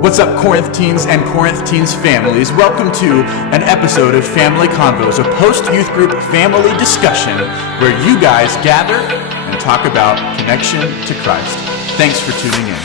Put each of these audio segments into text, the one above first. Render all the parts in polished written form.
What's up, Corinth teens and Corinth teens families? Welcome to an episode of Family Convos, a post-youth group family discussion where you guys gather and talk about connection to Christ. Thanks for tuning in.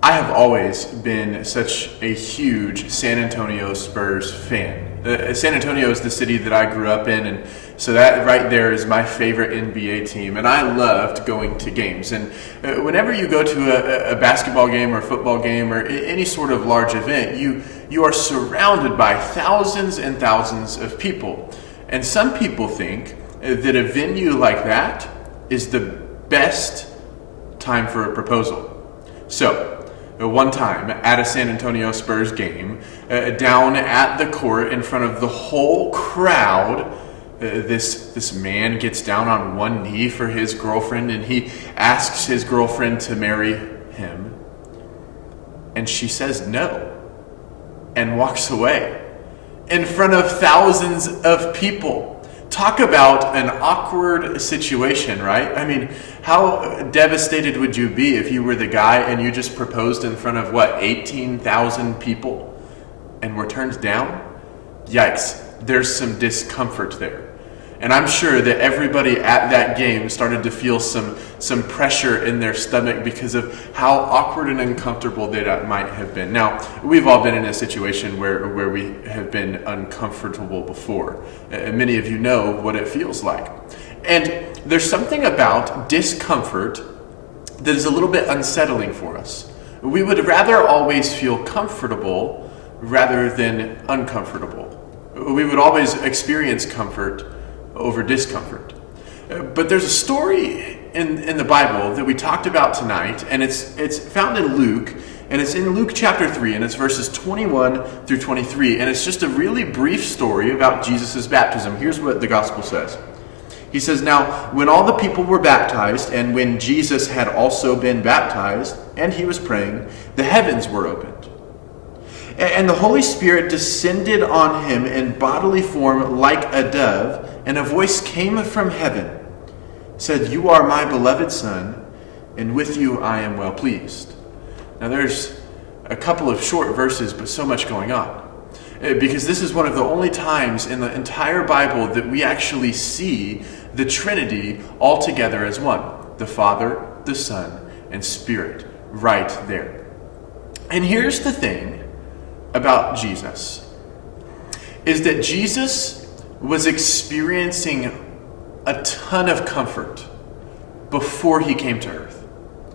I have always been such a huge San Antonio Spurs fan. San Antonio is the city that I grew up in, and so that right there is my favorite NBA team, and I loved going to games. And whenever you go to a basketball game or football game or any sort of large event, you are surrounded by thousands and thousands of people. And some people think that a venue like that is the best time for a proposal. So, one time at a San Antonio Spurs game, down at the court in front of the whole crowd, this man gets down on one knee for his girlfriend, and he asks his girlfriend to marry him. And she says no and walks away in front of thousands of people. Talk about an awkward situation, right? I mean, how devastated would you be if you were the guy and you just proposed in front of, 18,000 people and were turned down? Yikes, there's some discomfort there. And I'm sure that everybody at that game started to feel some pressure in their stomach because of how awkward and uncomfortable that might have been. Now, we've all been in a situation where we have been uncomfortable before. And many of you know what it feels like. And there's something about discomfort that is a little bit unsettling for us. We would rather always feel comfortable rather than uncomfortable. We would always experience comfort over discomfort. But there's a story in the Bible that we talked about tonight, and it's found in Luke, and it's in Luke chapter 3, and it's verses 21 through 23, and it's just a really brief story about Jesus' baptism. Here's what the gospel says. He says, "Now, when all the people were baptized, and when Jesus had also been baptized, and he was praying, the heavens were opened. And the Holy Spirit descended on him in bodily form like a dove, and a voice came from heaven, said, 'You are my beloved Son, and with you I am well pleased.'" Now there's a couple of short verses, but so much going on. Because this is one of the only times in the entire Bible that we actually see the Trinity all together as one. The Father, the Son, and Spirit right there. And here's the thing about Jesus, is that Jesus was experiencing a ton of comfort before he came to earth.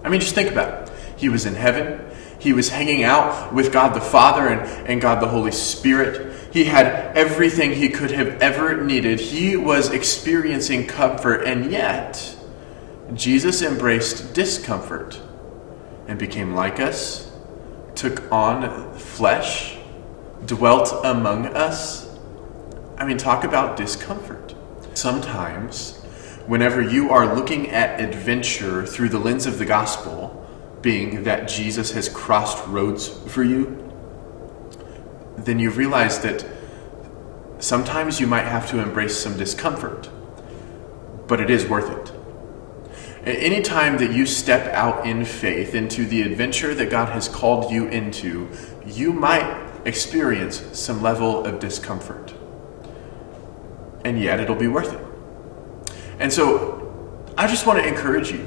I mean, just think about it. He was in heaven. He was hanging out with God the Father and God the Holy Spirit. He had everything he could have ever needed. He was experiencing comfort, and yet Jesus embraced discomfort and became like us, took on flesh, dwelt among us. I mean, talk about discomfort. Sometimes, whenever you are looking at adventure through the lens of the gospel, being that Jesus has crossed roads for you, then you realize that sometimes you might have to embrace some discomfort, but it is worth it. Anytime that you step out in faith into the adventure that God has called you into, you might experience some level of discomfort. And yet it'll be worth it. And so I just want to encourage you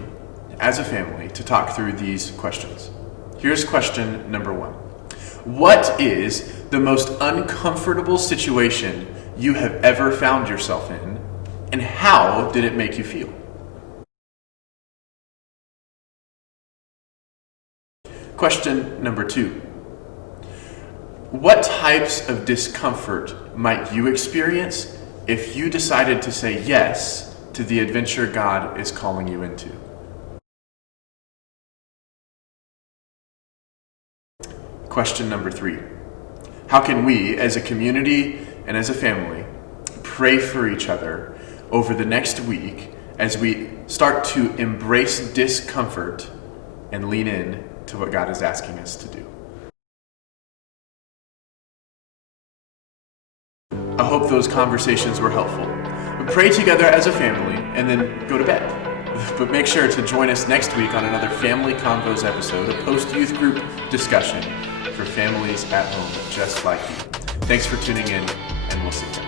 as a family to talk through these questions. Here's question number 1. What is the most uncomfortable situation you have ever found yourself in, and how did it make you feel? Question number 2. What types of discomfort might you experience if you decided to say yes to the adventure God is calling you into? Question number 3. How can we, as a community and as a family, pray for each other over the next week as we start to embrace discomfort and lean in to what God is asking us to do? I hope those conversations were helpful. Pray together as a family and then go to bed. But make sure to join us next week on another Family Convos episode, a post-youth group discussion for families at home just like you. Thanks for tuning in, and we'll see you.